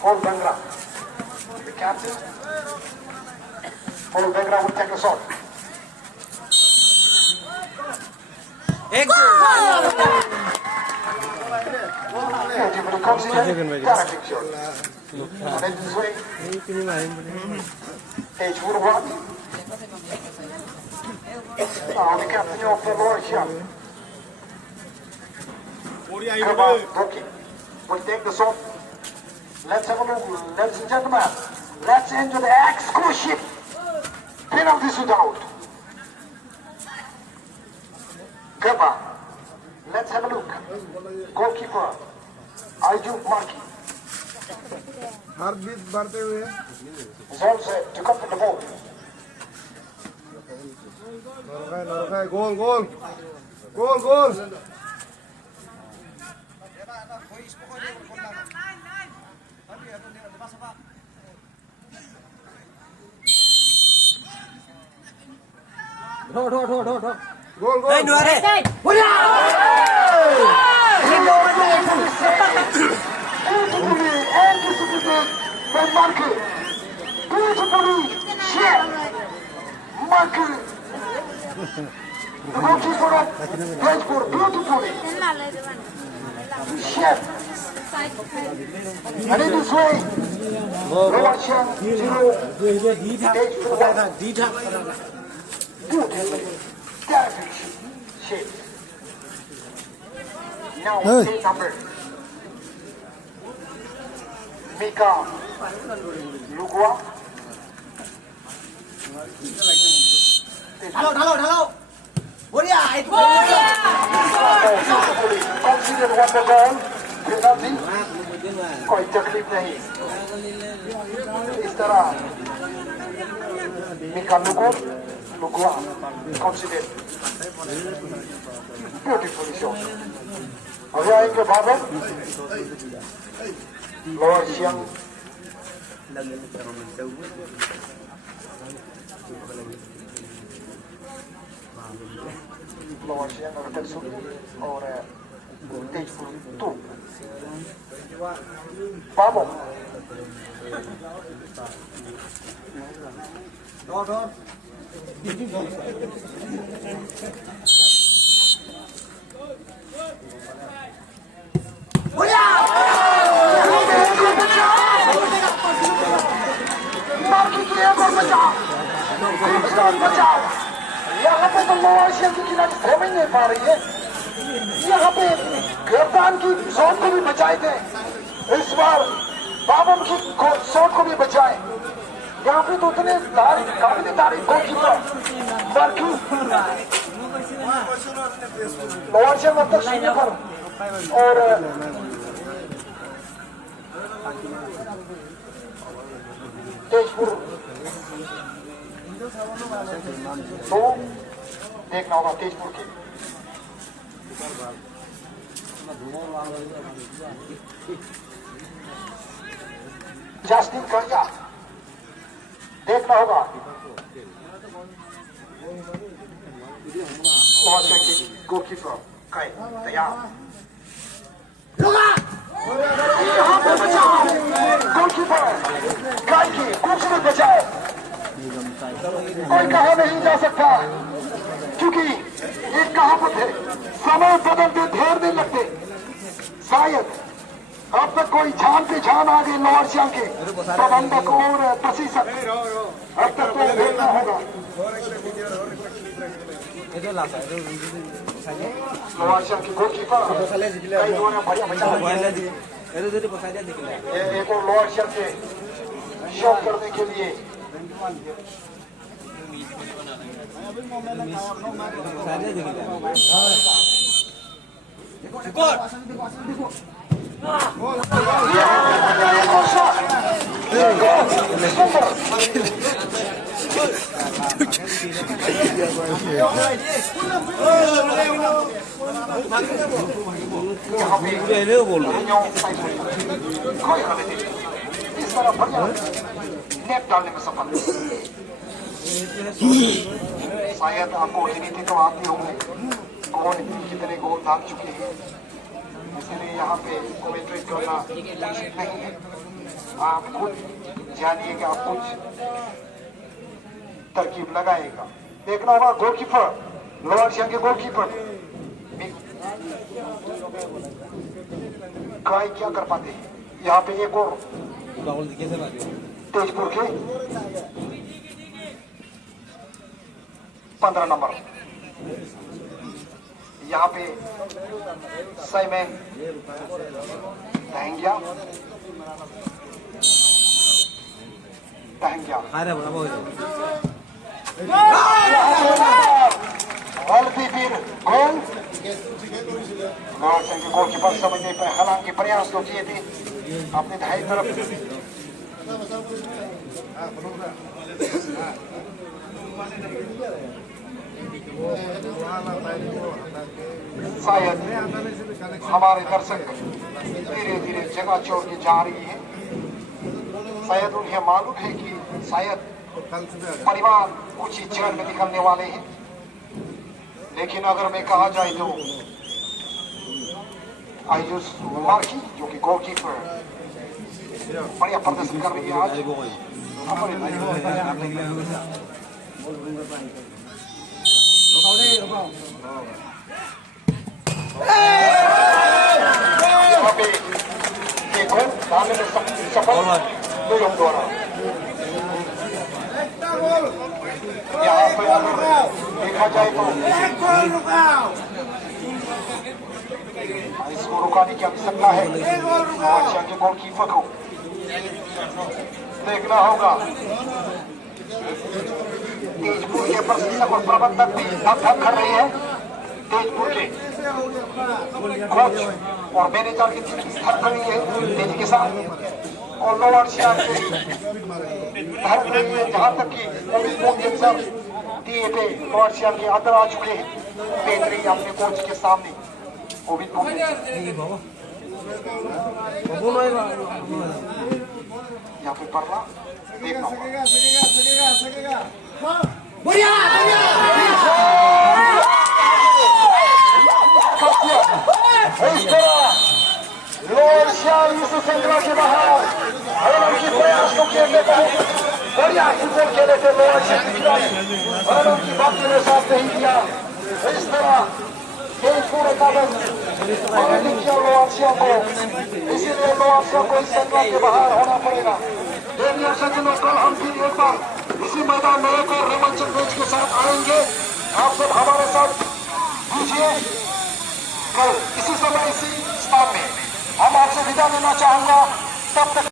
Paul Bengra, the captain. Paul Bengra will take a shot. Beautifully considered, directing shot. And then this way, H. Woodward. Now the captain of the Mauritian. Kaba Doki will take the shot. Let's have a look, ladies and gentlemen. Let's enter the exclusive penalty shootout. Kaba, let's have a look. Goalkeeper, Ayub Marki. Heartbeat बढ़ते हुए is all set to come to the ball. Goal goal goal goal goal goal Beautifully anticipated by Marki. Beautifully shot. Marki. The goalkeeper of Gainsborough beautifully shot. And in this way, Roachang 0, beautifully terrific shape. Now take number Mika Lugua. Hello. Consider what the goal penalty कोई तकलीफ नहीं इस तरह Mika लुगुआ consider beautifully shot अभी आएंगे Babar lower शियंग lower शियंग और टेक्सुल और तेजपुर 2 बाबर बचाओ यहाँ पे तो मलेशिया की खिलाड़ी थम ही नहीं पा रही है यहाँ पे गर्दान की शॉट को भी बचाए थे इस बार बाबम की शॉट को भी बचाए यहाँ पे तो उतने काबिल तारीफ गोलकीपर मार्की मलेशिया अब तक 0 पर और तेजपुर तो देखना होगा तेजपुर के जस्टिन करिया देखना होगा गोलकीपर कई तैयार यहाँ पे बचाओ गोलकीपर कई की खूबसूरत बचाओ कोई कहा नहीं जा सकता क्योंकि एक कहावत है समय बदलते ढेर दिन लगते शायद अब तक कोई छान पे छान आ गए लोअर शियांग के प्रबंधक और प्रशिक्षक अब तक तो देखना होगा लोअर शियांग की गोलकीपर कई लोगों बढ़िया बचा एक और लोअर शियांग से शॉट करने के लिए नेट डालने में सफल शायद आपको गिनती तो आती होंगे कौन कितने गोल दाग चुके हैं इसलिए यहाँ पे कमेंट्री करना उचित नहीं है। आप खुद जानिए कि आप कुछ तरकीब लगाएगा। देखना होगा गोलकीपर, लोअर सियांग के गोलकीपर ट्राई क्या कर पाते हैं। यहाँ पे एक और तेजपुर के 15 नंबर यहाँ पे साइमन टहंगिया फिर गोल गोलकीपर समझ नहीं पाए, हालांकि प्रयास तो किए थे अपने ढाई तरफ। शायद हमारे दर्शक धीरे धीरे जगह छोड़ के जा रही है। शायद उन्हें मालूम है कि शायद परिवार कुछ ही क्षण में निकलने वाले हैं, लेकिन अगर मैं कहा जाए तो आयुष मार्की जो कि गोलकीपर बढ़िया प्रदर्शन कर रही है आज। सफल द्वारा यहाँ पे देखा जाए तो इसको रुकाने की आवश्यकता है। अच्छा के गोलकीपर को देखना होगा। तेजपुर के प्रशिक्षक और प्रबंधक भी धक धक कर रहे हैं। तेजपुर के कोच और मैनेजर की टीम धक रही है तेजी के साथ, और लोअर सियांग धक रही है, जहां तक कि पे लोअर सियांग के अंदर आ चुके हैं। बेहतरीन अपने कोच के सामने यहाँ पे पढ़ना देखना इस तरह लोअर सियांग इस श्रृंखला के बाहर हालांकि प्रयास तो किए गए बढ़िया फुटबॉल खेले थे लोअर सियांग के खिलाड़ी, हालांकि बाकी ने साथ नहीं दिया। इस तरह पूरे कागज किया लोअर सियांग को, इसीलिए लोअर सियांग को इस श्रृंखला के बाहर होना पड़ेगा। डेनियल सचिन, कल हम फिर एक बार इसी मैदान में एक और रोमांचक मैच के साथ आएंगे। आप सब हमारे साथ दीजिए। कल इसी समय इसी स्थान में हम आपसे विदा लेना चाहूंगा। तब तक